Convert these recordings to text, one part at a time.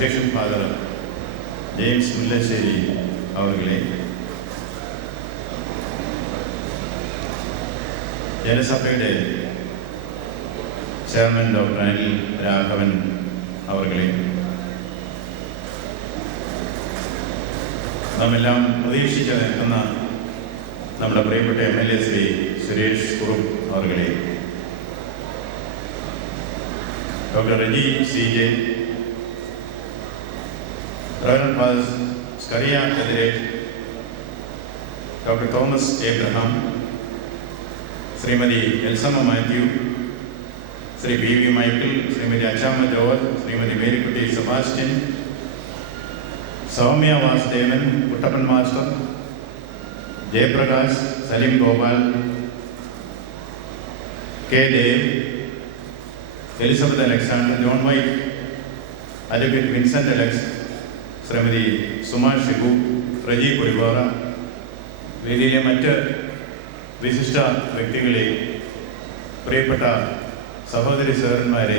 അധ്യക്ഷൻ father James Mullassery അവர்களே, ജനസഭയുടെ ചെയർമാൻ ഡോക്ടർ അനിൽ രാഘവൻ അവர்களே, നാമെല്ലാം പ്രതീക്ഷിച്ച് നിൽക്കുന്ന നമ്മുടെ പ്രിയപ്പെട്ട MLA ശ്രീ സുരേഷ് കുറുപ്പ് അവர்களே, doctor Reji CJ, reverend father Skaria Kathirett, doctor Thomas Abraham, Shrimati Elsamma Mathew, Shri BV Michael, Shrimati Achamma George, Shrimati Marykutty Sebastian, Soumya Vasudevan, Kuttappan master, Jayaprakash, Saleem Gopal, K. Dev, Elizabeth Alexander, John White, advocate Vincent Alex, Shrimati Suma Shibu, Reji Puriwara, വേദിയിലെ മറ്റ് വിശിഷ്ട വ്യക്തികളെ, പ്രിയപ്പെട്ട സഹോദരി സഹോദരന്മാരെ,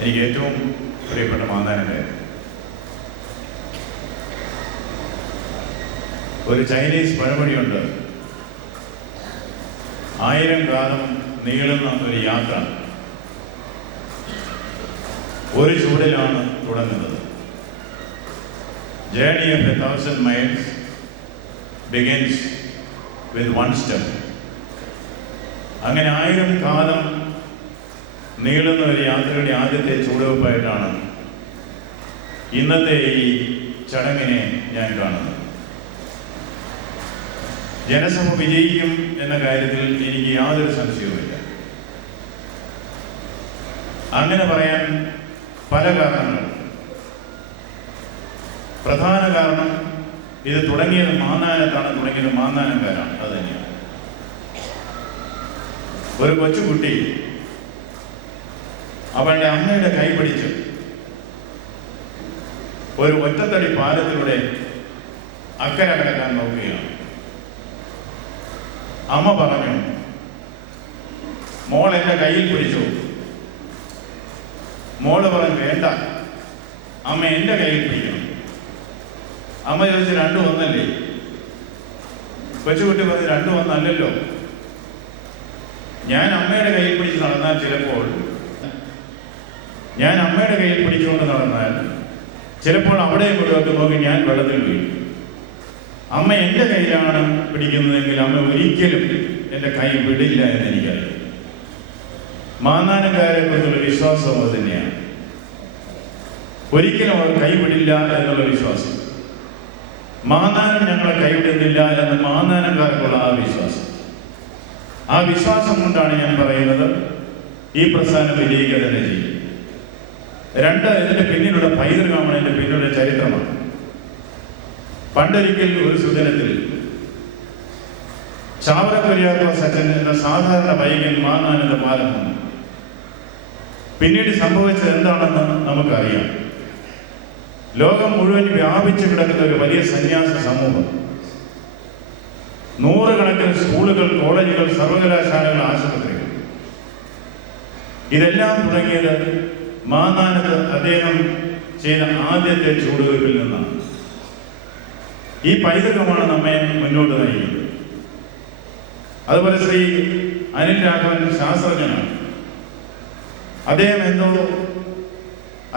എനിക്ക് ഏറ്റവും പ്രിയപ്പെട്ട മാന്താനങ്ങളെ, ഒരു ചൈനീസ് പഴമൊഴിയുണ്ട്, 1000 കാലം നീളുന്ന ഒരു യാത്ര ഒരു ചൂടിലാണ് തുടങ്ങുന്നത്. Journey of 1000 miles begins with one step. അങ്ങനെ 1000 കാലം നീളുന്ന ഒരു യാത്രയുടെ ആദ്യത്തെ ചുവടുവെപ്പായിട്ടാണ് ഇന്നത്തെ ഈ ചടങ്ങിനെ ഞാൻ കാണുന്നത്. ജനസഭ വിജയിക്കും എന്ന കാര്യത്തിൽ എനിക്ക് യാതൊരു സംശയവുമില്ല. അങ്ങനെ പറയാൻ പല കാരണങ്ങളുണ്ട്. പ്രധാന കാരണം, ഇത് തുടങ്ങിയത് മാന്നാനത്താണ്, തുടങ്ങിയത് മാന്നാനക്കാരാണ്. അത് തന്നെയാണ്. ഒരു കൊച്ചുകുട്ടി അവളുടെ അമ്മയുടെ കൈ പിടിച്ച് ഒരു ഒറ്റത്തടി പാലത്തിലൂടെ അക്കരെ കടക്കാൻ നോക്കുകയാണ്. അമ്മ പറഞ്ഞു, മോൾ എൻ്റെ കയ്യിൽ പിടിച്ചു. മോള് പറഞ്ഞു, വേണ്ട അമ്മ എൻ്റെ കയ്യിൽ പിടിക്കണം. അമ്മ ചോദിച്ചു, 2 ഒന്നല്ലേ? കൊച്ചുകുട്ടി പറഞ്ഞു, 2 ഒന്നല്ലല്ലോ. ഞാൻ അമ്മയുടെ കയ്യിൽ പിടിച്ച് നടന്നാൽ ചിലപ്പോൾ അവിടെ ഇവിടെയൊക്കെ നോക്കി ഞാൻ വെള്ളത്തിൽ വീഴും. അമ്മ എൻ്റെ കയ്യിലാണ് പിടിക്കുന്നതെങ്കിൽ അമ്മ ഒരിക്കലും എൻ്റെ കൈ വിടില്ല എന്ന് എനിക്കറിയാം. മാന്നാനക്കാരെ കുറിച്ചുള്ള വിശ്വാസം അത് തന്നെയാണ്. ഒരിക്കലും അവർ കൈവിടില്ല എന്നുള്ള വിശ്വാസം. മാന്നാനം ഞങ്ങളെ കൈവിടുന്നില്ല എന്ന് മാന്നാനക്കാർക്കുള്ള ആ വിശ്വാസം കൊണ്ടാണ് ഞാൻ പറയുന്നത്, ഈ പ്രസ്ഥാനം വിജയിക്കുക തന്നെ ചെയ്യും. 2, ഇതിൻ്റെ പിന്നിലുള്ള പൈതൃകമാണ്, ഇതിൻ്റെ പിന്നിലുള്ള ചരിത്രമാണ്. പണ്ടൊരിക്കൽ ഒരു സുദിനത്തിൽ ചാവറ കുര്യാക്കോസ് അച്ഛൻ എന്ന സാധാരണ വൈകൻ മാന്നാനത്തെ പാലം വന്നു. പിന്നീട് സംഭവിച്ചത് എന്താണെന്ന് നമുക്കറിയാം. ലോകം മുഴുവൻ വ്യാപിച്ചു കിടക്കുന്ന ഒരു വലിയ സന്യാസ സമൂഹം, 100 കണക്കിന് സ്കൂളുകൾ, കോളേജുകൾ, സർവകലാശാലകൾ, ആശുപത്രികൾ, ഇതെല്ലാം തുടങ്ങിയത് മാന്നാനത്ത് അദ്ദേഹം ചെയ്ത ആദ്യത്തെ ചുവടുവയ്പിൽ നിന്നാണ്. ഈ പൈതൃകമാണ് നമ്മെ മുന്നോട്ട് നയിക്കുന്നത്. അതുപോലെ ശ്രീ അനിൽ രാഘവൻ ശാസ്ത്രജ്ഞനാണ്.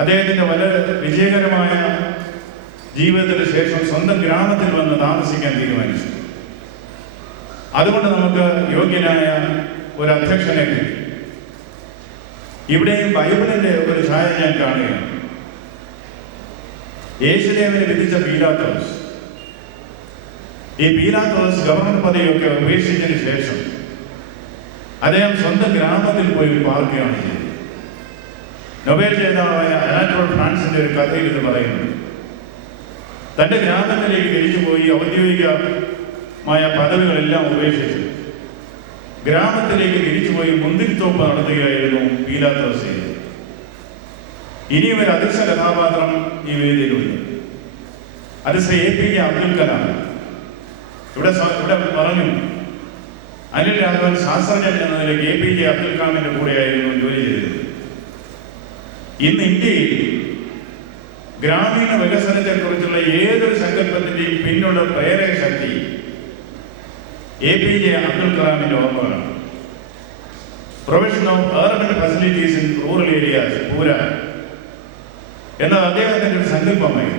അദ്ദേഹത്തിൻ്റെ വളരെ വിജയകരമായ ജീവിതത്തിന് ശേഷം സ്വന്തം ഗ്രാമത്തിൽ വന്ന് താമസിക്കാൻ തീരുമാനിച്ചു. അതുകൊണ്ട് നമുക്ക് യോഗ്യനായ ഒരു അധ്യക്ഷനെ കിട്ടി. ഇവിടെയും ബൈബിളിൻ്റെ ഒരു ഛായ ഞാൻ കാണുകയാണ്. യേശുദേവനെ വിധിച്ച പീലാത്തോസ്, ഈ പീലാത്തോസ് ഗവർണർ പദവിയൊക്കെ ഉപേക്ഷിച്ചതിന് ശേഷം അദ്ദേഹം സ്വന്തം ഗ്രാമത്തിൽ പോയി പാർക്കുകയാണ് ചെയ്തത്. നൊബേൽ ജേതാവായ അനാറ്റോൾ ഫ്രാൻസിന്റെ ഒരു കഥയിൽ ഇത് പറയുന്നു. തൻ്റെ ഗ്രാമത്തിലേക്ക് തിരിച്ചുപോയി ഔദ്യോഗികമായ പദവികളെല്ലാം ഉപേക്ഷിച്ചു ഗ്രാമത്തിലേക്ക് തിരിച്ചുപോയി മുന്തിരിത്തോപ്പ് നടത്തുകയായിരുന്നു പീലാത്തോസ് ചെയ്തത്. ഇനിയും ഒരു അദൃശ്യ കഥാപാത്രം ഈ വേദിയിലുണ്ട്. അത് ശ്രീ APJ അബ്ദുൽ കലാം. ഇവിടെ പറഞ്ഞു, അനിൽ രാഘവൻ ശാസ്ത്രജ്ഞൻ എന്ന നിലയ്ക്ക് APJ അബ്ദുൽ കലാമിന്റെ കൂടെയായിരുന്നു ജോലി ചെയ്തത്. ഇന്ന് ഇന്ത്യയിൽ ഗ്രാമീണ വികസനത്തെക്കുറിച്ചുള്ള ഏതൊരു സങ്കല്പത്തിന്റെയും പിന്നുള്ള പ്രേരക ശക്തി APJ അബ്ദുൽ കലാമിന്റെ ഓർമ്മകളാണ്. Provision of urban facilities in rural areas പൂര എന്നത് അദ്ദേഹത്തിന്റെ ഒരു സങ്കല്പമായി.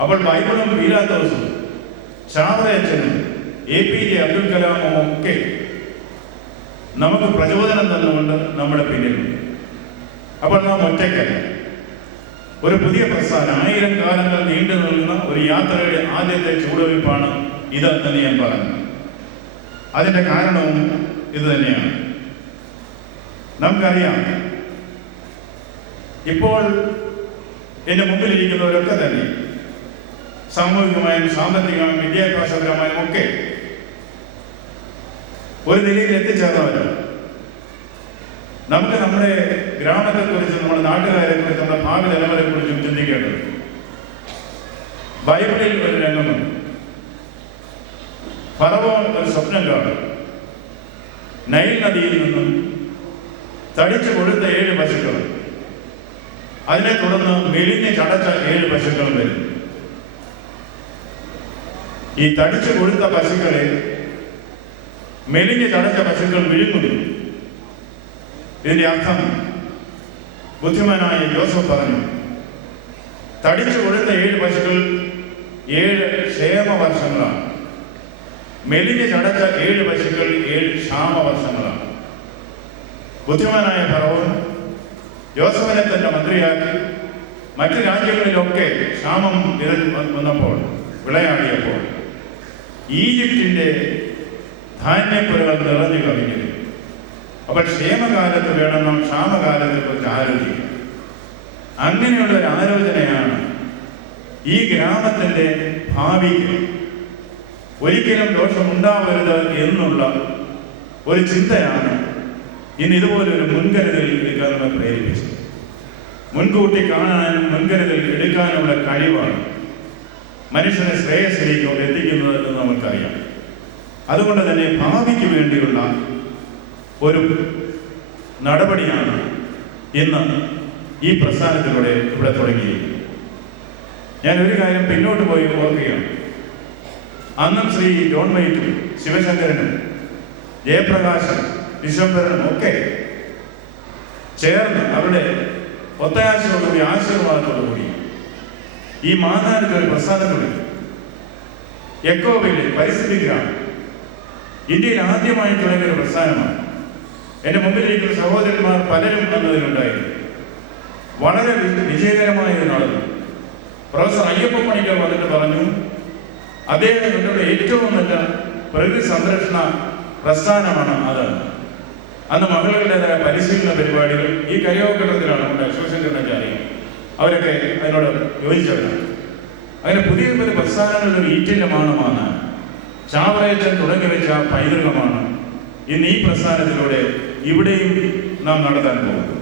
അപ്പോൾ ബൈബിളും വീരാത്തോസും ചാവറയച്ചനും APJ അബ്ദുൽ കലാമും ഒക്കെ നമുക്ക് പ്രചോദനം തന്നുകൊണ്ട് നമ്മുടെ പിന്നിലുണ്ട്. അപ്പോൾ നാം ഒറ്റയ്ക്കല്ല. ഒരു പുതിയ പ്രസ്ഥാനം 1000 കാലങ്ങൾ നീണ്ടു നിൽക്കുന്ന ഒരു യാത്രയുടെ ആദ്യത്തെ ചുവടുവയ്പ്പാണ് ഇതെന്ന് ഞാൻ പറഞ്ഞു. അതിന്റെ കാരണവും ഇത് തന്നെയാണ്. നമുക്കറിയാം, ഇപ്പോൾ എന്റെ മുമ്പിലിരിക്കുന്നവരൊക്കെ തന്നെ സാമൂഹികമായും സാമ്പത്തികമായും വിദ്യാഭ്യാസപരമായും ഒക്കെ ഒരു നിലയിൽ എത്തിച്ചേർന്നവരാണ്. നമുക്ക് നമ്മുടെ ഗ്രാമത്തെക്കുറിച്ചും നമ്മുടെ നാട്ടുകാരെ കുറിച്ചും നമ്മുടെ ഭാവി തലമുറയെക്കുറിച്ചും ചിന്തിക്കേണ്ടത്. ബൈബിളിൽ ഒരു രംഗമുണ്ട്. ഫറവോൻ ഒരു സ്വപ്നം കാണും. നൈൽ നദിയിൽ നിന്നും തടിച്ചു കൊടുത്ത 7 പശുക്കൾ, അതിനെ തുടർന്ന് മെലിഞ്ഞ് ചടച്ച 7 പശുക്കൾ വരും. ഈ തടിച്ചു കൊടുത്ത പശുക്കളെ മെലിഞ്ഞ് ചടച്ച പശുക്കൾ വിഴുങ്ങുന്നു. ഇതിന്റെ അർത്ഥം ബുദ്ധിമാനായ യോസഫ് പറഞ്ഞു, തടിച്ചു കൊടുത്ത 7 പശുക്കൾ 7 ക്ഷേമവർഷങ്ങളാണ്, മെലിഞ്ഞ് ചടച്ച 7 പശുക്കൾ 7 ക്ഷാമവർഷങ്ങളാണ്. ബുദ്ധിമാനായ ഫറവോൻ യോസഫിനെ തന്റെ മന്ത്രിയാക്കി മറ്റു രാജ്യങ്ങളിലൊക്കെ ക്ഷാമം വന്നപ്പോൾ, വിളയാടിയപ്പോൾ ഈജിപ്തിന്റെ ധാന്യപ്പുരകൾ നിറഞ്ഞു കവിഞ്ഞു. അപ്പോൾ ക്ഷേമകാലത്ത് വേണം നാം ക്ഷാമകാലത്തെ കുറിച്ച് ആലോചിക്കുക. അങ്ങനെയുള്ള ഒരു ആലോചനയാണ് ഈ ഗ്രാമത്തിന്റെ ഭാവിക്ക് ഒരിക്കലും ദോഷമുണ്ടാവരുത് എന്നുള്ള ഒരു ചിന്തയാണ് ഇന്ന് ഇതുപോലൊരു മുൻകരുതൽ എടുക്കാൻ നമ്മെ പ്രേരിപ്പിച്ചത്. മുൻകൂട്ടി കാണാനും മുൻകരുതൽ എടുക്കാനുള്ള കഴിവാണ് മനുഷ്യനെ ശ്രേയസ്സിലേക്ക് എത്തിക്കുന്നത് എന്ന് നമുക്കറിയാം. അതുകൊണ്ട് തന്നെ ഭാവിക്ക് വേണ്ടിയുള്ള ഒരു നടപടിയാണ് ഇന്ന് ഈ പ്രസ്ഥാനത്തിലൂടെ ഇവിടെ തുടങ്ങിയിരിക്കുന്നത്. ഞാൻ ഒരു കാര്യം പിന്നോട്ട് പോയി ഓർക്കുകയാണ്. അന്നും ശ്രീ ജോൺ വൈറ്റും ശിവശങ്കരനും ജയപ്രകാശും ഡിസംബറിനും ഒക്കെ ചേർന്ന് അവരുടെ ഒത്താശയോടുകൂടി ആശീർവാദത്തോടുകൂടി ഈ മാതാവിന്റെ ഒരു പ്രസ്ഥാനത്തിലൂടെ എക്കോവില്ലേജ് പരിസ്ഥിതി ഗ്രാമം ഇന്ത്യയിൽ ആദ്യമായി തുടങ്ങിയ ഒരു പ്രസ്ഥാനമാണ്. എൻ്റെ മുമ്പിലിരിക്കുന്ന സഹോദരന്മാർ പലരും എന്നതിലുണ്ടായിരുന്നു. വളരെ വിജയകരമായി നടന്നു. പ്രൊഫസർ അയ്യപ്പ പണിക്കർ വന്നിട്ട് പറഞ്ഞു, അദ്ദേഹം നിങ്ങളുടെ ഏറ്റവും നല്ല പ്രകൃതി സംരക്ഷണ പ്രസ്ഥാനമാണ് അത്. അന്ന് മകളുടേതായ പരിശീലന പരിപാടികൾ ഈ കരിയോഘട്ടത്തിലാണ് ഉണ്ടായത്. ശിവശങ്കരനൊക്കെ അറിയാം, അവരൊക്കെ അതിനോട് യോജിച്ചവരാണ്. അങ്ങനെ പുതിയ പുതിയ പ്രസ്ഥാനങ്ങളുടെ ഈറ്റില്ലമാണ് മാനാൻ. ചാവറയച്ചൻ തുടങ്ങി വെച്ച പൈതൃകമാണ് ഇന്ന് ഈ പ്രസ്ഥാനത്തിലൂടെ ഇവിടെയും നാം നടത്താൻ പോകുന്നത്.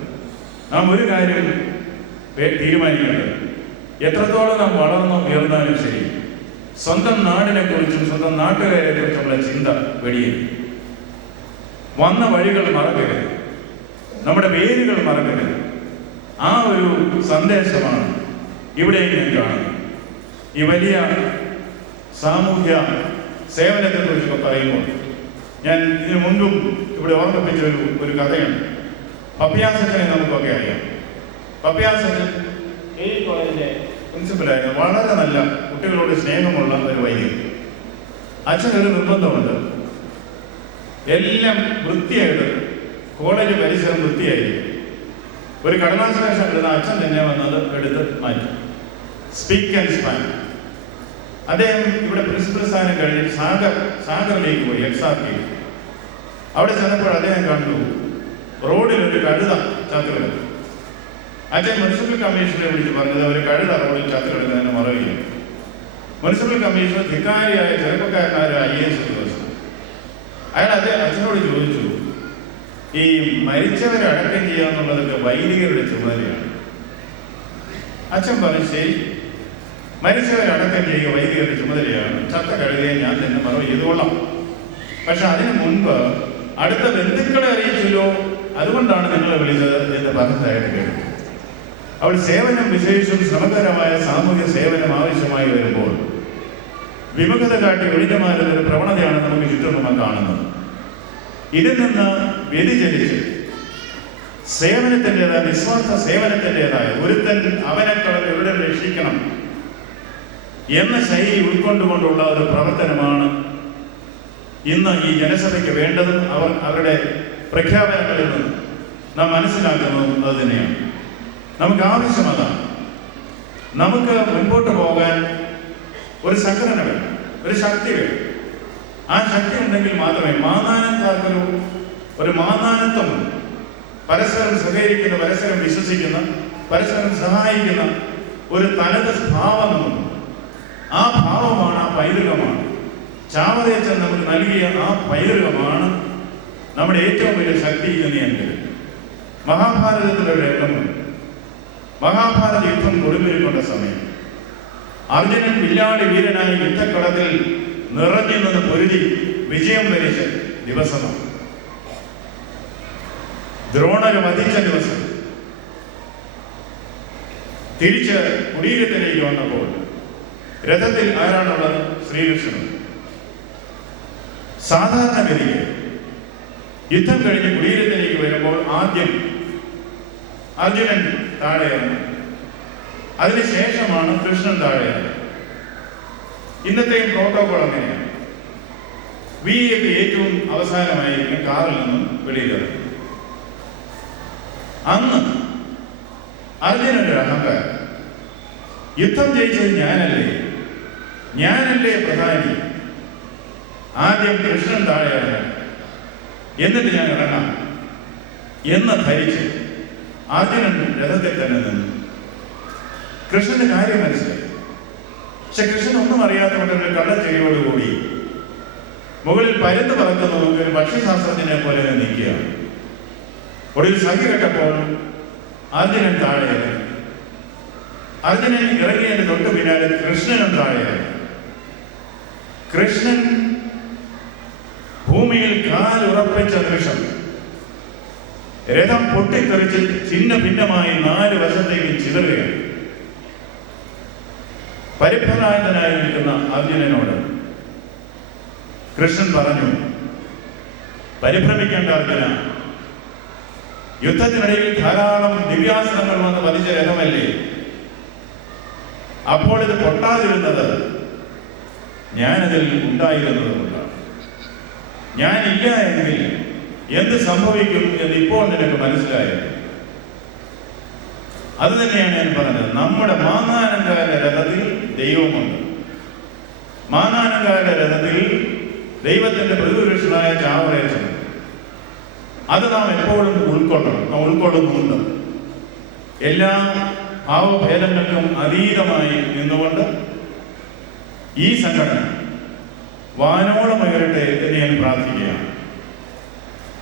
നാം ഒരു കാര്യം തീരുമാനിക്കേണ്ടത്, എത്രത്തോളം നാം വളർന്നോ ഉയർന്നാലും ശരി, സ്വന്തം നാടിനെ കുറിച്ചും സ്വന്തം നാട്ടുകാരെ കുറിച്ചുള്ള ചിന്ത വെടിയരുത്. വന്ന വഴികൾ മറക്കരുത്, നമ്മുടെ വേരുകൾ മറക്കരുത്. ആ ഒരു സന്ദേശമാണ് ഇവിടെയും ഞാൻ കാണുന്നത്. ഈ വലിയ സാമൂഹ്യ സേവനത്തെ കുറിച്ചൊക്കെ പറയുമ്പോൾ ഞാൻ ഇതിനു മുൻപും ഇവിടെ ഓർമ്മിപ്പിച്ച ഒരു കഥയുണ്ട്. പപ്പിയാസച്ചനെ നമുക്കൊക്കെ അറിയാം. പപ്പിയാസച്ചൻ ഈ കോളേജിലെ പ്രിൻസിപ്പലായിരുന്നു. വളരെ നല്ല കുട്ടികളോട് സ്നേഹമുള്ള ഒരു വൈദ്യൻ. അച്ഛനൊരു നിർബന്ധമുണ്ട്, എല്ലാം വൃത്തിയായിട്ട് കോളേജ് പരിസരം വൃത്തിയായിരിക്കും. ഒരു കടലാസ എടുത്ത അച്ഛൻ തന്നെ വന്നത് എടുത്ത് മാറ്റി. Speak and span. അദ്ദേഹം ഇവിടെ പ്രിൻസിപ്പൽ സ്ഥാനം കഴിഞ്ഞ് സാഗറിലേക്ക് പോയി, XRP. അവിടെ ചെന്നപ്പോൾ അദ്ദേഹം കണ്ടു റോഡിൽ ഒരു കഴുത ചത്തുകിടന്നു. അച്ഛൻ മുനിസിപ്പൽ കമ്മീഷണറെ വിളിച്ച് പറഞ്ഞത് ഒരു കഴുത റോഡിൽ ചത്തുകിടക്കുന്നതിന് മറവില്ല. മുനിസിപ്പൽ കമ്മീഷണർ ധിക്കാരിയായ ചെറുപ്പക്കാരനായ IAS ഉദ്യോഗസ്ഥൻ. അയാൾ അച്ഛനോട് ചോദിച്ചു, ഈ മരിച്ചവരെ അടക്കം ചെയ്യുക എന്നുള്ളതൊക്കെ വൈദികരുടെ ചുമതലയാണ്. അച്ഛൻ പറഞ്ഞു, ശരി, മരിച്ചവരെ അടക്കം ചെയ്യുക വൈദികരുടെ ചുമതലയാണ്, ചത്ത കഴുതയെ ഞാൻ തന്നെ മറവ് ചെയ്തുകൊള്ളാം. പക്ഷെ അതിനു മുൻപ് അടുത്ത ബന്ധുക്കളെ അറിയിച്ചല്ലോ, അതുകൊണ്ടാണ് നിങ്ങളെ വിളിച്ചത് എന്ന് പറഞ്ഞതായിട്ട് കേട്ടു. അവൾ സേവനം, വിശേഷിച്ചും ശ്രമകരമായ സാമൂഹ്യ സേവനം ആവശ്യമായി വരുമ്പോൾ വിമുഖത കാട്ടി ഒഴിഞ്ഞുമാറുന്ന ഒരു പ്രവണതയാണ് നമുക്ക് ചുറ്റും നമ്മൾ കാണുന്നത്. ഇതിൽ നിന്ന് വ്യതിചലിച്ച് സേവനത്തിൻ്റെതായ, നിസ്വാർത്ഥ സേവനത്തിൻ്റെതായ, ഒരുത്തൻ അവനെക്കളെ എവിടെ രക്ഷിക്കണം എന്ന ശൈലി ഉൾക്കൊണ്ടുകൊണ്ടുള്ള ഒരു പ്രവർത്തനമാണ് ഇന്ന് ഈ ജനസഭയ്ക്ക് വേണ്ടതും അവരുടെ പ്രഖ്യാപനങ്ങളിൽ നിന്ന് നാം മനസ്സിലാക്കുന്നതും അത് തന്നെയാണ്. നമുക്ക് ആവശ്യം അതാണ്. നമുക്ക് മുൻപോട്ട് പോകാൻ ഒരു സംഘടന വേണം, ഒരു ശക്തി വേണം. ആ ശക്തി ഉണ്ടെങ്കിൽ മാത്രമേ മാനാനക്കാർക്കൊരു ഒരു മാനാനത്വമുണ്ട്. പരസ്പരം സഹകരിക്കുന്ന, പരസ്പരം വിശ്വസിക്കുന്ന, പരസ്പരം സഹായിക്കുന്ന ഒരു തനത് ഭാവം നമുക്ക്. ആ ഭാവമാണ്, ആ പൈതൃകമാണ് ചാവറയച്ചൻ നമുക്ക് നൽകിയ ആ പൈതൃകമാണ് നമ്മുടെ ഏറ്റവും വലിയ ശക്തി എന്ന് ഞാൻ കരുതുന്നു. മഹാഭാരതത്തിൻ്റെ ഒരു രംഗമുണ്ട്. മഹാഭാരത യുദ്ധം കൊടുമ്പിരിക്കൊണ്ട സമയം അർജുനൻ വില്ലാളി വീരനായി യുദ്ധക്കളത്തിൽ നിറഞ്ഞു നിന്ന് പൊരുതി വിജയം വരിച്ച ദിവസമാണ്. ദ്രോണര് വധിച്ച ദിവസം. തിരിച്ച് കുടീരത്തിലേക്ക് വന്നപ്പോൾ രഥത്തിൽ ആരാണുള്ളത്? ശ്രീകൃഷ്ണൻ. സാധാരണഗതിയിൽ യുദ്ധം കഴിഞ്ഞ് കുടീരത്തിലേക്ക് വരുമ്പോൾ ആദ്യം അർജുനൻ താഴെയിറങ്ങും, അതിനുശേഷമാണ് കൃഷ്ണൻ താഴെയിറങ്ങും. ഇന്നത്തെയും പ്രോട്ടോകോൾ അങ്ങനെയാണ്. VIP ഏറ്റവും അവസാനമായിരിക്കും കാറിൽ നിന്നും വെളിയിലിറങ്ങും. അന്ന് അർജുനന്റെ അഹങ്കാരം, യുദ്ധം ജയിച്ചത് ഞാനല്ലേ പ്രധാനി, ആദ്യം കൃഷ്ണൻ താഴെ ഇറങ്ങാം, എന്നിട്ട് ഞാൻ ഇറങ്ങാം എന്ന് ധരിച്ച് അർജുനൻ രഥത്തിൽ തന്നെ നിന്നു. കൃഷ്ണന്റെ കാര്യം മനസ്സിലായി. പക്ഷെ കൃഷ്ണൻ ഒന്നും അറിയാത്തതുകൊണ്ട് ഒരു കള്ളച്ചെരിയോടുകൂടി മുകളിൽ പരുന്ന് പറക്കുന്ന ഒരു പക്ഷിശാസ്ത്രജ്ഞനെ പോലെ നിൽക്കുകയാണ്. ഒടുവിൽ സഖി കേട്ടപ്പോൾ അർജുനൻ താഴെ ഇറങ്ങി. അർജുനൻ ഇറങ്ങിയതിന്റെ തൊട്ട് പിന്നാലെ കൃഷ്ണനും താഴെ ഇറങ്ങി. കൃഷ്ണൻ ഭൂമിയിൽ കാലുറപ്പിച്ച നിമിഷം രഥം പൊട്ടിത്തെറിച്ച് ചിന്ന ഭിന്നമായി 4 വശത്തേക്ക് ചിതറുകയാണ്. പരിഭ്രാന്തനായി നിൽക്കുന്ന അർജുനനോട് കൃഷ്ണൻ പറഞ്ഞു, പരിഭ്രമിക്കേണ്ട അർജുന, യുദ്ധത്തിനിടയിൽ ധാരാളം ദിവ്യാസ്ത്രങ്ങൾ വന്ന് പതിച്ച രഥമല്ലേ? അപ്പോൾ ഇത് പൊട്ടാതിരുന്നത് ഞാനതിൽ ഉണ്ടായിരുന്നതുകൊണ്ടാണ്. ഞാനില്ല എങ്കിൽ എന്ത് സംഭവിക്കും എന്ന് ഇപ്പോൾ നിനക്ക് മനസ്സിലായത്. അത് തന്നെയാണ് ഞാൻ പറഞ്ഞത്. നമ്മുടെ മാന്നാനങ്കാല രഥത്തിൽ ദൈവമുണ്ട്. മാന്നാനങ്കാല രഥത്തിൽ ദൈവത്തിന്റെ പ്രതിപുരുഷനായ ചാവറയച്ചൻ. അത് നാം എപ്പോഴും ഉൾക്കൊള്ളണം. നാം ഉൾക്കൊള്ളുന്നുണ്ട്. എല്ലാ ഭാവഭേദങ്ങൾക്കും അതീതമായി നിന്നുകൊണ്ട് ഈ സംഘടന വാനോളം ഉയരട്ടെ എന്ന് ഞാൻ പ്രാർത്ഥിക്കുകയാണ്.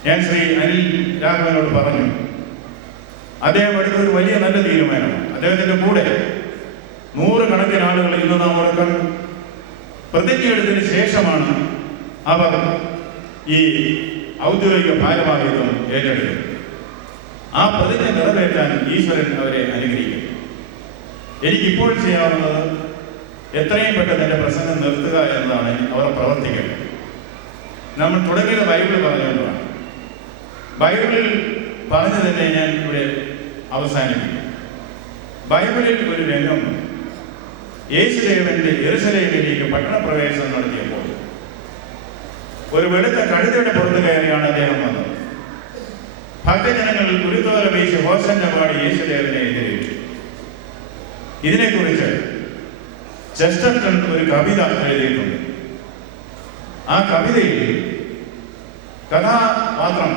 ഞാൻ ശ്രീ അനിൽ രാഘവനോട് പറഞ്ഞു, അദ്ദേഹം എടുത്ത ഒരു വലിയ നല്ല തീരുമാനമാണ്. അദ്ദേഹത്തിന്റെ കൂടെ 100 കണക്കിന് ആളുകൾ ഇന്ന് നാം ഓർക്കാൻ പ്രതിജ്ഞയെടുത്തതിന് ശേഷമാണ് അവർ ഈ ഔദ്യോഗിക ഭാരവാഹിത്വം ഏറ്റെടുത്തത്. ആ പ്രതിജ്ഞ നിറവേറ്റാൻ ഈശ്വരൻ അവരെ അനുഗ്രഹിക്കും. എനിക്കിപ്പോൾ ചെയ്യാവുന്നത് എത്രയും പെട്ടെന്ന് എൻ്റെ പ്രസംഗം നിർത്തുക എന്നതാണ്. അവർ പ്രവർത്തിക്കേണ്ടത്. നമ്മൾ തുടങ്ങിയത് ബൈബിൾ പറഞ്ഞുകൊണ്ടാണ്. ബൈബിളിൽ പറഞ്ഞു തന്നെ ഞാൻ ഇവിടെ അവസാനിപ്പിക്കും. ബൈബിളിൽ ഒരു രംഗം, യേശുദേവന്റെ യെരൂശലേമിലേക്ക് പട്ടണപ്രവേശനം നടത്തിയപ്പോൾ ഒരു വെളുത്ത കഴുതയുടെ പുറത്ത് കയറിയാണ് അദ്ദേഹം വന്നത്. ഭക്തജനങ്ങൾ കുരുത്തോല വീശി ഹോസന്ന പാടി യേശുദേവനെ എതിരേറ്റു. ഇതിനെക്കുറിച്ച് ചെസ്റ്റർട്ടൺ ഒരു കവിത എഴുതിയിട്ടുണ്ട്. ആ കവിതയിൽ കഥാപാത്രം,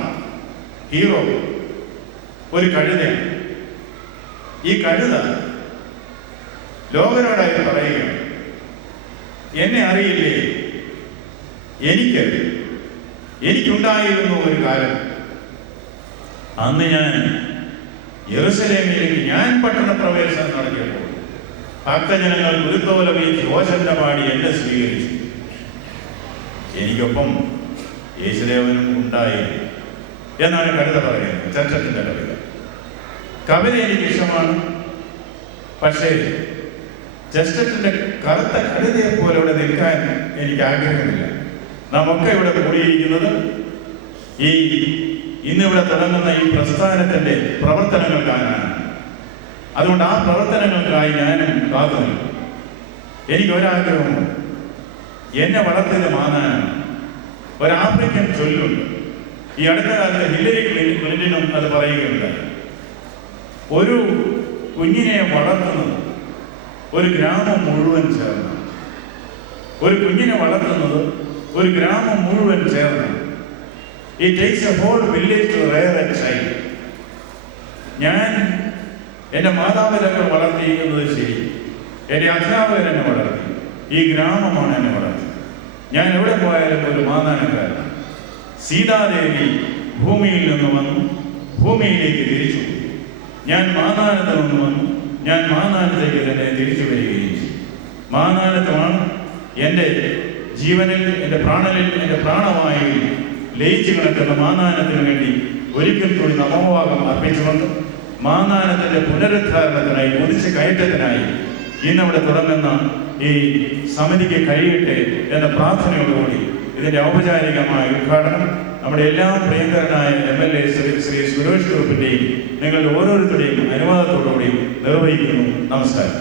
ഹീറോ ഒരു കഴുതയാണ്. ഈ കഴുത ലോകരോടായി പറയുകയാണ്, എന്നെ അറിയില്ലേ, എനിക്കുണ്ടായിരുന്നു ഒരു കാലം. അന്ന് ഞാൻ യെരൂശലേമിലേക്ക് ഞാൻ പട്ടണപ്രവേശനം നടത്തിയപ്പോൾ ഭക്തജനങ്ങൾ കുരുത്തോല വീശി ഹോശന്ന പാടി എന്നെ സ്വീകരിച്ചു. എനിക്കൊപ്പം യേശുദേവനും ഉണ്ടായി എന്നാണ് കവിത പറയുന്നത്. ചർച്ചത്തിന്റെ കവിത എനിക്ക് ഇഷ്ടമാണ്. പക്ഷേ ചെസ്റ്ററ്റിന്റെ കറുത്ത കഴുതയെ പോലെ ഇവിടെ നിൽക്കാൻ എനിക്ക് ആഗ്രഹമില്ല. നാമൊക്കെ ഇവിടെ കൂടിയിരിക്കുന്നത് ഈ ഇന്നിവിടെ തുടങ്ങുന്ന ഈ പ്രസ്ഥാനത്തിന്റെ പ്രവർത്തനങ്ങൾ കാണാനാണ്. അതുകൊണ്ട് ആ പ്രവർത്തനങ്ങൾക്കായി ഞാനും കാത്തുനിൽക്കും. എനിക്ക് ഒരാഗ്രഹമുണ്ട്. എന്നെ വളർത്തിയത് മാനാനാണ്. ഒരു ആഫ്രിക്കൻ ചൊല്ലുണ്ട്. ഈ അടുത്ത കാലത്ത് ഹില്ലരി ക്ലിന്റനും അത് പറയുകയുണ്ടായി. ഒരു കുഞ്ഞിനെ വളർത്തുന്നത് ഒരു ഗ്രാമം മുഴുവൻ ചേർന്ന്, ഒരു കുഞ്ഞിനെ വളർത്തുന്നത് ഒരു ഗ്രാമം മുഴുവൻ ചേർന്ന്. It takes a whole village to rear a child. ഞാൻ എൻ്റെ മാതാപിതാക്കൾ വളർത്തിയിരിക്കുന്നത് ശരി, എൻ്റെ അധ്യാപകർ എന്നെ വളർത്തി, ഈ ഗ്രാമമാണ് എന്നെ വളർത്തി. ഞാൻ എവിടെ പോയാലും ഒരു മാതാനക്കാരൻ. സീതാദേവി ഭൂമിയിൽ നിന്ന് വന്നു, ഭൂമിയിലേക്ക് തിരിച്ചു. ഞാൻ മാതാനത്തിൽ നിന്ന് വന്നു, ഞാൻ മാതാനത്തേക്ക് തന്നെ തിരിച്ചു വരികയും ചെയ്തു. മാതാനത്വമാണ് എൻ്റെ ജീവനിൽ, എൻ്റെ പ്രാണനിൽ, എൻ്റെ പ്രാണമായി ലയിച്ചു കിടക്കുന്ന മാതാനത്തിന് വേണ്ടി ഒരിക്കൽ കൂടി നമോഭാഗം അർപ്പിച്ചുകൊണ്ട് മാതാനത്തിൻ്റെ പുനരുദ്ധാരണത്തിനായി, കുതിച്ച് കയറ്റത്തിനായി ഇന്നവിടെ തുടങ്ങുന്ന ഈ സമിതിക്ക് കഴിയട്ടെ എന്ന പ്രാർത്ഥനയോടുകൂടി ഇതിൻ്റെ ഔപചാരികമായ ഉദ്ഘാടനം നമ്മുടെ എല്ലാ പ്രിയങ്കരനായ MLA ശ്രീ സുരേഷ് ഗ്രൂപ്പിൻ്റെയും നിങ്ങളുടെ ഓരോരുത്തരുടെയും അനുവാദത്തോടുകൂടി നിർവഹിക്കുന്നു. നമസ്കാരം.